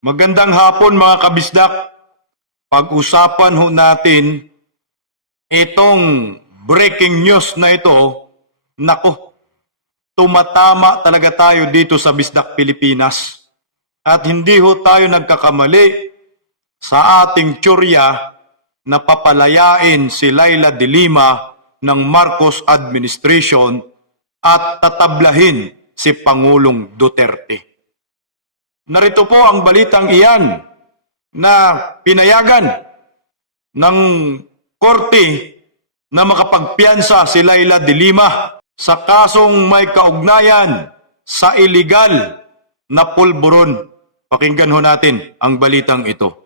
Magandang hapon mga kabisdak. Pag-usapan ho natin itong breaking news na ito. Nako, tumatama talaga tayo dito sa Bisdak Pilipinas. At hindi ho tayo nagkakamali sa ating tsurya na papalayain si Laila de Lima ng Marcos administration at tatablahin si Pangulong Duterte. Narito po ang balitang iyan na pinayagan ng korte na makapagpiansa si Laila de Lima sa kasong may kaugnayan sa iligal na pulburon. Pakinggan ho natin ang balitang ito.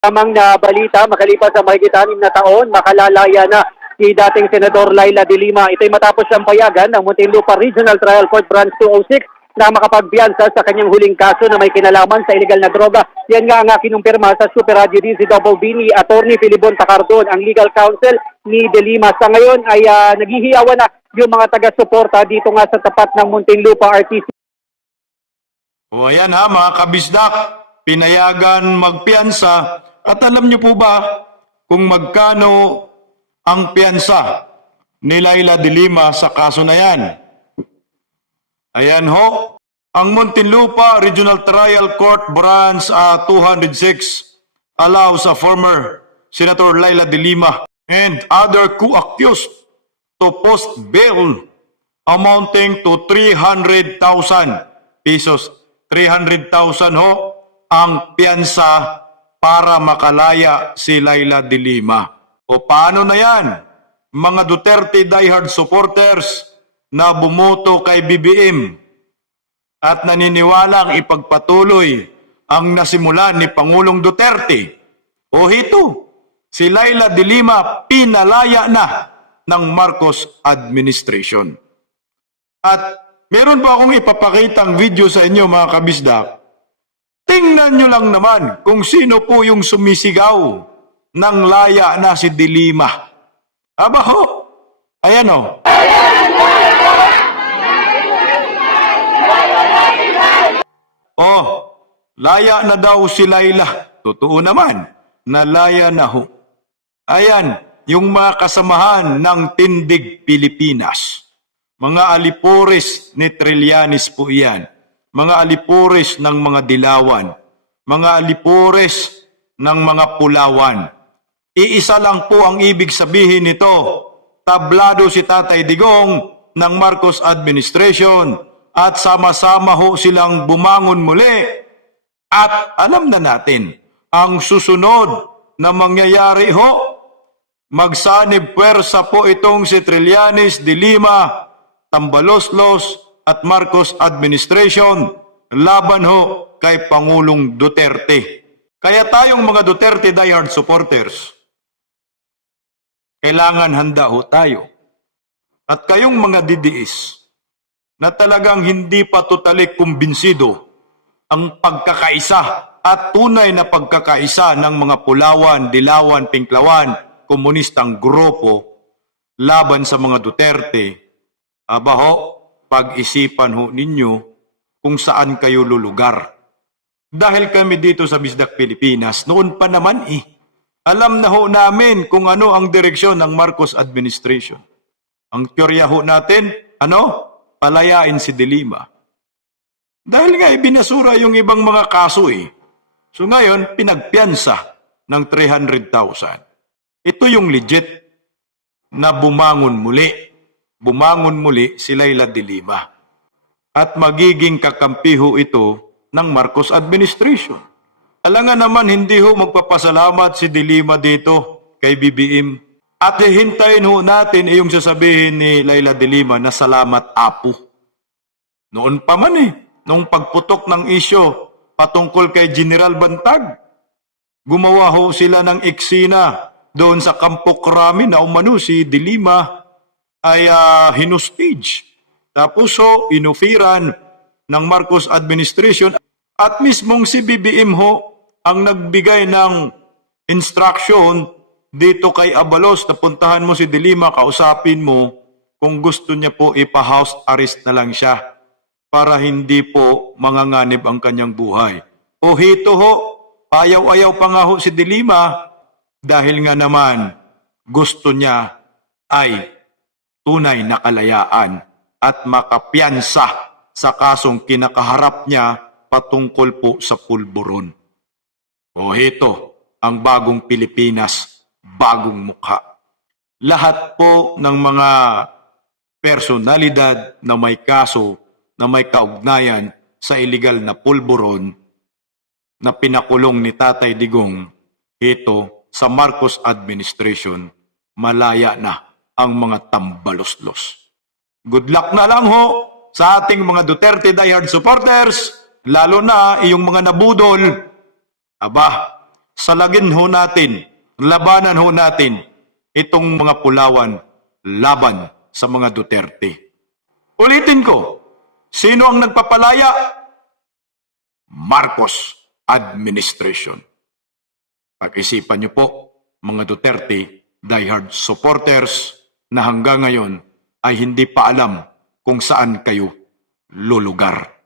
Lamang na balita, makalipas ang mahigit na taon, makalalaya na si dating Senador Laila de Lima. Ito'y matapos siyang payagan ng Muntinlupa Regional Trial Court Branch 206 na makapagbiyansa sa kanyang huling kaso na may kinalaman sa illegal na droga. Yan nga nga kinumpirma sa Super Radio DC Double B ni Attorney Filibon Tacardon, ang legal counsel ni De Lima. Sa ngayon ay ah, naghihiyawan na yung mga taga-suporta dito nga sa tapat ng Muntinlupa RTC O ayan ha mga kabisdak, pinayagan magpiansa at alam niyo po ba kung magkano ang piansa ni Laila de Lima sa kaso na yan? Ayan ho, ang Muntinlupa Regional Trial Court Branch ah, 206 allows a former Senator Laila de Lima and other co-accused to post bail amounting to 300,000 pesos. 300,000 ho ang piyansa para makalaya si Laila de Lima. O paano na yan? Mga Duterte diehard supporters na bumoto kay BBM at naniniwalang ipagpatuloy ang nasimulan ni Pangulong Duterte. O hito, si Laila de Lima pinalaya na ng Marcos administration. At meron pa akong ipapakitang video sa inyo mga kabisdak. Tingnan nyo lang naman kung sino po yung sumisigaw ng laya na si De Lima. Aba ho, ayan o. Oh, laya na daw si Laila. Totoo naman, nalaya na ho. Ayan, yung mga kasamahan ng Tindig Pilipinas. Mga alipores ni Trillanes po iyan. Mga alipores ng mga dilawan. Mga alipores ng mga pulawan. Iisa lang po ang ibig sabihin nito. Tablado si Tatay Digong ng Marcos administration at sama-sama ho silang bumangon muli. At alam na natin, ang susunod na mangyayari ho, magsanib puwersa po itong si Trillanes de Lima, Tambaloslos at Marcos administration laban ho kay Pangulong Duterte. Kaya tayong mga Duterte diehard supporters, kailangan handa ho tayo. At kayong mga didiis na talagang hindi pa totally kumbinsido ang pagkakaisa at tunay na pagkakaisa ng mga Pulawan, Dilawan, Pinklawan, komunistang grupo laban sa mga Duterte, aba ho, pag-isipan ho ninyo kung saan kayo lulugar. Dahil kami dito sa Bisdak Pilipinas, noon pa naman eh, alam na ho namin kung ano ang direksyon ng Marcos administration. Ang teorya ho natin, ano? Palayain si De Lima. Dahil nga ibinasura yung ibang mga kaso eh. So ngayon, pinagpiansa ng 300,000. Ito yung legit na bumangon muli. Bumangon muli si Laila de Lima. At magiging kakampiho ito ng Marcos administration. Alam nga naman hindi ho magpapasalamat si De Lima dito kay BBM. At hihintayin ho natin yung sasabihin ni Laila de Lima na salamat apo. Noon pa man eh, nung pagputok ng isyo patungkol kay General Bantag, gumawa ho sila ng eksena doon sa Kampo Krami na umano si De Lima ay uh, hinustage. Tapos ho, inufiran ng Marcos administration at mismong si BBM ho ang nagbigay ng instruction dito kay Abalos na puntahan mo si De Lima, kausapin mo kung gusto niya po ipa-house arrest na lang siya. Para hindi po manganganib ang kanyang buhay. O hito ho, ayaw-ayaw pa nga ho si Dilima dahil nga naman gusto niya ay tunay na kalayaan at makapiyansa sa kasong kinakaharap niya patungkol po sa pulburon. O hito, ang bagong Pilipinas, bagong mukha. Lahat po ng mga personalidad na may kaso na may kaugnayan sa illegal na pulburon na pinakulong ni Tatay Digong ito sa Marcos administration, malaya na ang mga tambaloslos. Good luck na lang ho sa ating mga Duterte diehard supporters, lalo na iyong mga nabudol. Aba, salagin ho natin, labanan ho natin itong mga pulawan laban sa mga Duterte. Ulitin ko, sino ang nagpapalaya? Marcos administration. Pag-isipan niyo po, mga Duterte diehard supporters na hanggang ngayon ay hindi pa alam kung saan kayo lulugar.